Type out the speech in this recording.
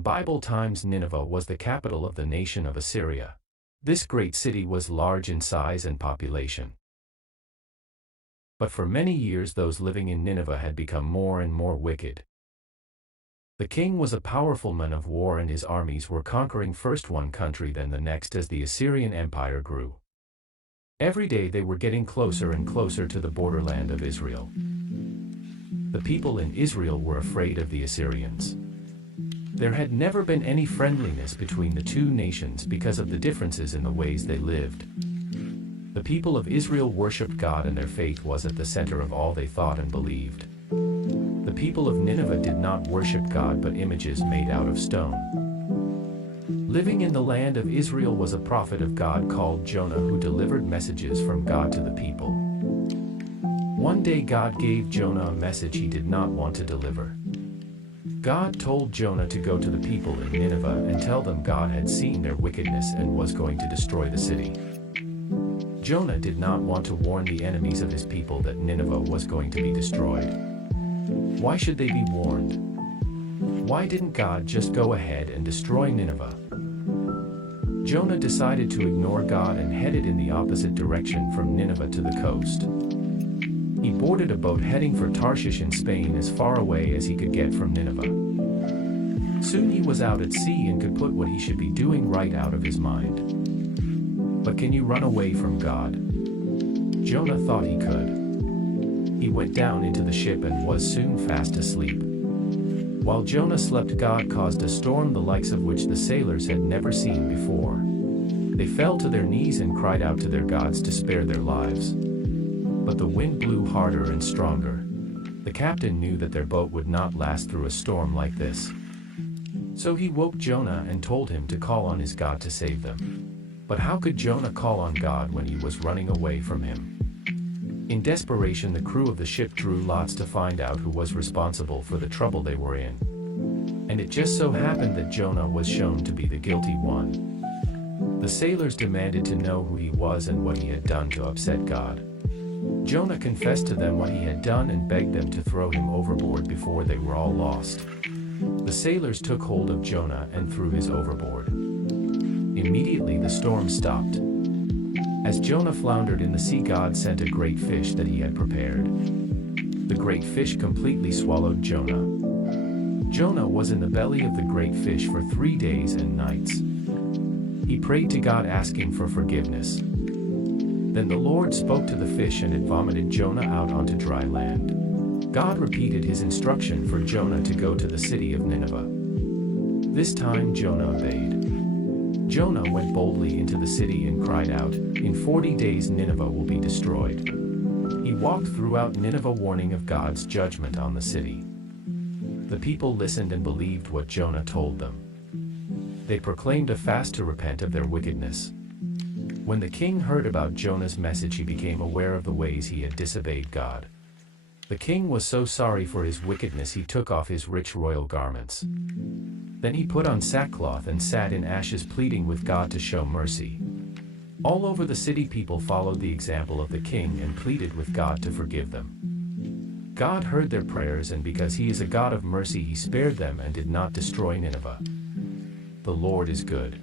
In Bible times, Nineveh was the capital of the nation of Assyria. This great city was large in size and population. But for many years those living in Nineveh had become more and more wicked. The king was a powerful man of war, and his armies were conquering first one country then the next as the Assyrian Empire grew. Every day they were getting closer and closer to the borderland of Israel. The people in Israel were afraid of the Assyrians. There had never been any friendliness between the two nations because of the differences in the ways they lived. The people of Israel worshipped God, and their faith was at the center of all they thought and believed. The people of Nineveh did not worship God but images made out of stone. Living in the land of Israel was a prophet of God called Jonah, who delivered messages from God to the people. One day God gave Jonah a message he did not want to deliver. God told Jonah to go to the people in Nineveh and tell them God had seen their wickedness and was going to destroy the city. Jonah did not want to warn the enemies of his people that Nineveh was going to be destroyed. Why should they be warned? Why didn't God just go ahead and destroy Nineveh? Jonah decided to ignore God and headed in the opposite direction from Nineveh to the coast. He boarded a boat heading for Tarshish in Spain, as far away as he could get from Nineveh. Soon he was out at sea and could put what he should be doing right out of his mind. But can you run away from God? Jonah thought he could. He went down into the ship and was soon fast asleep. While Jonah slept, God caused a storm the likes of which the sailors had never seen before. They fell to their knees and cried out to their gods to spare their lives. But the wind blew harder and stronger. The captain knew that their boat would not last through a storm like this. So he woke Jonah and told him to call on his God to save them. But how could Jonah call on God when he was running away from him? In desperation, the crew of the ship drew lots to find out who was responsible for the trouble they were in. And it just so happened that Jonah was shown to be the guilty one. The sailors demanded to know who he was and what he had done to upset God. Jonah confessed to them what he had done and begged them to throw him overboard before they were all lost. The sailors took hold of Jonah and threw him overboard. Immediately the storm stopped. As Jonah floundered in the sea, God sent a great fish that he had prepared. The great fish completely swallowed Jonah. Jonah was in the belly of the great fish for 3 days and nights. He prayed to God asking for forgiveness. Then the Lord spoke to the fish and it vomited Jonah out onto dry land. God repeated his instruction for Jonah to go to the city of Nineveh. This time Jonah obeyed. Jonah went boldly into the city and cried out, "In 40 days Nineveh will be destroyed." He walked throughout Nineveh warning of God's judgment on the city. The people listened and believed what Jonah told them. They proclaimed a fast to repent of their wickedness. When the king heard about Jonah's message, he became aware of the ways he had disobeyed God. The king was so sorry for his wickedness he took off his rich royal garments. Then he put on sackcloth and sat in ashes, pleading with God to show mercy. All over the city people followed the example of the king and pleaded with God to forgive them. God heard their prayers, and because he is a God of mercy, he spared them and did not destroy Nineveh. The Lord is good.